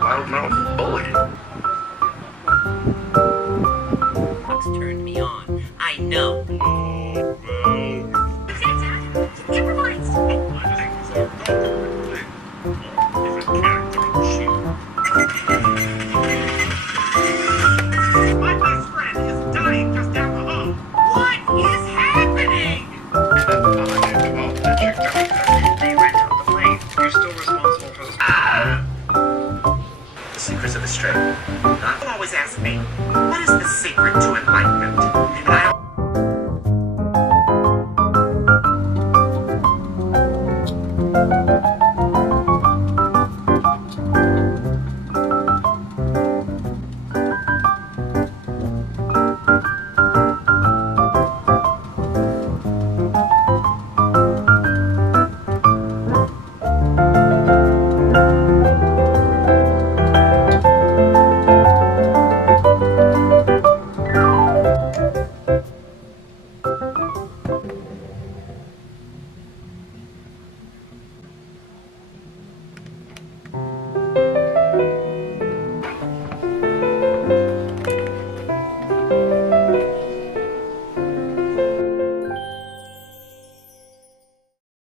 Loudmouth bully. Fox turned me on. I know. Improvised. Different character on the sheet. My best friend is dying just down the hall. What is happening? Well, that chick they went out the plane. You're still responsible for this. The secrets of the string. Huh? Always ask me, what is the secret to enlightenment?